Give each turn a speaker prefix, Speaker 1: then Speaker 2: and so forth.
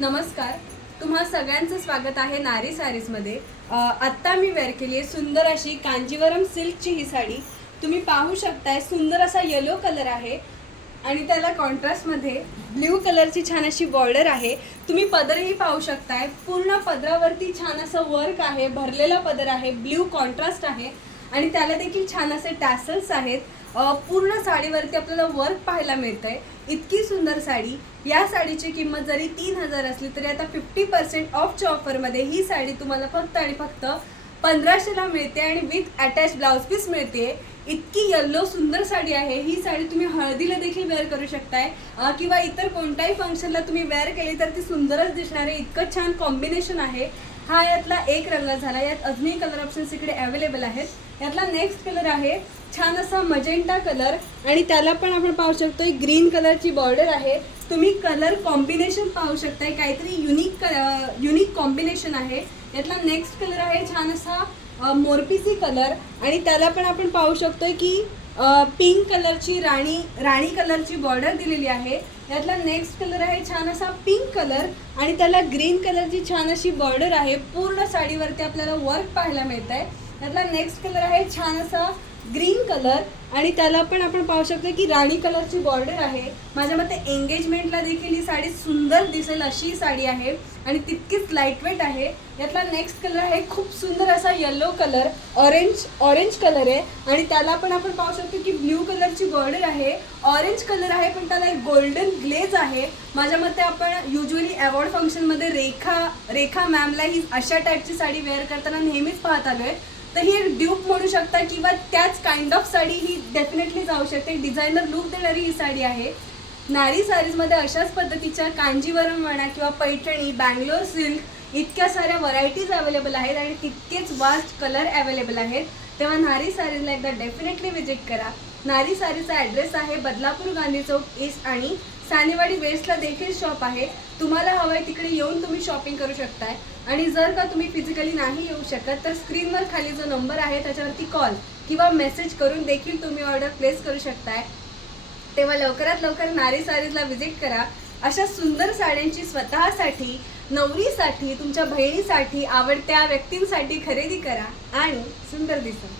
Speaker 1: नमस्कार. तुम्हा सगळ्यांचं स्वागत आहे नारी सारीजमध्ये. आत्ता मी वेअर केली आहे सुंदर अशी कांजीवरम सिल्कची ही साडी. तुम्ही पाहू शकताय सुंदर असा येलो कलर आहे. आणि त्याला कॉन्ट्रास्टमध्ये ब्ल्यू कलरची छान अशी बॉर्डर आहे. तुम्ही पदरही पाहू शकताय. पूर्ण पदरावरती छान असं वर्क आहे भरलेला पदर आहे ब्ल्यू कॉन्ट्रास्ट आहे. आणि त्याला देखील छान असे टॅसल्स आहेत. पूर्ण साडीवरती आपल्याला वर्क पाहायला मिळतंय. इतकी सुंदर साडी. या साडीची किंमत जरी तीन हजार असली तरी आता फिफ्टी पर्सेंट ऑफच्या ऑफरमध्ये ही साडी तुम्हाला फक्त आणि फक्त पंधराशेला मिळते आणि विथ अटॅच ब्लाउज पीस मिळते. इतकी येल्लो सुंदर साडी आहे. ही साडी तुम्ही हळदीला देखील वेअर करू शकताय. किंवा इतर कोणत्याही फंक्शनला तुम्ही वेअर केली तर ती सुंदरच दिसणार आहे. इतकं छान कॉम्बिनेशन आहे. हा यातला एक रंग झाला. यात अजूनही कलर ऑप्शन्स इकडे अवेलेबल आहेत. यातला नेक्स्ट कलर आहे छान असा मजेंटा कलर आणि त्याला पण आपण पाहू शकतो ग्रीन कलरची बॉर्डर आहे. तुम्ही कलर कॉम्बिनेशन पाहू शकताय. काहीतरी युनिक युनिक कॉम्बिनेशन आहे. यातला नेक्स्ट कलर आहे छान असा मोरपीसी मोरपिसी कलर आणि त्याला पण आपण पाहू शकतोय की पिंक कलरची राणी राणी कलरची बॉर्डर दिलेली आहे. यातला नेक्स्ट कलर आहे छान असा पिंक कलर आणि त्याला ग्रीन कलरची छान अशी बॉर्डर आहे. पूर्ण साडीवरती आपल्याला वर्क पाहायला मिळत आहे यातला नेक्स्ट कलर आहे छान असा ग्रीन कलर आणि त्याला पण आपण पाहू शकतो की राणी कलरची बॉर्डर आहे. माझ्या मते एंगेजमेंटला देखील ही साडी सुंदर दिसेल अशी साडी आहे आणि तितकीच लाईटवेट आहे. यातला नेक्स्ट कलर आहे खूप सुंदर असा yellow colour orange orange colour आहे. आणि त्याला पण आपण पाहू शकतो की ब्ल्यू कलरची बॉर्डर आहे. ऑरेंज कलर आहे पण त्याला एक गोल्डन ग्लेज आहे. माझ्या मते आपण युजली अवॉर्ड फंक्शनमध्ये रेखा रेखा मॅमला ही अशा टाईपची साडी वेअर करताना नेहमीच पाहत आलो आहे तर ही ड्यूप म्हणू शकता किंवा त्याच काइंड ऑफ साडी ही डेफिनेटली जाऊ शकते. डिझायनर लुक देणारी ही साडी आहे. नारी साडीजमध्ये अशाच पद्धतीच्या कांजीवरम म्हणा किंवा पैठणी बँगलोर सिल्क इतक्या साऱ्या व्हरायटीज अवेलेबल आहेत आणि तितकेच वास्ट कलर अवेलेबल आहेत. तेव्हा नारी साडीजला एकदा डेफिनेटली विजिट करा. नारी सारीचा ॲड्रेस आहे बदलापूर गांधी चौक ईस्ट आणि सानेवाडी वेस्टला देखील शॉप आहे. तुम्हाला हवंय तिकडे येऊन तुम्ही शॉपिंग करू शकताय. आणि जर का तुम्ही फिजिकली नाही येऊ शकत तर स्क्रीनवर खाली जो नंबर आहे त्याच्यावरती कॉल किंवा मेसेज करून देखील तुम्ही ऑर्डर प्लेस करू शकताय. तेव्हा लवकरात लवकर नारी सारीजला व्हिजिट करा. अशा सुंदर साड्यांची स्वतःसाठी नवरीसाठी तुमच्या बहिणीसाठी आवडत्या व्यक्तींसाठी खरेदी करा आणि सुंदर दिसा.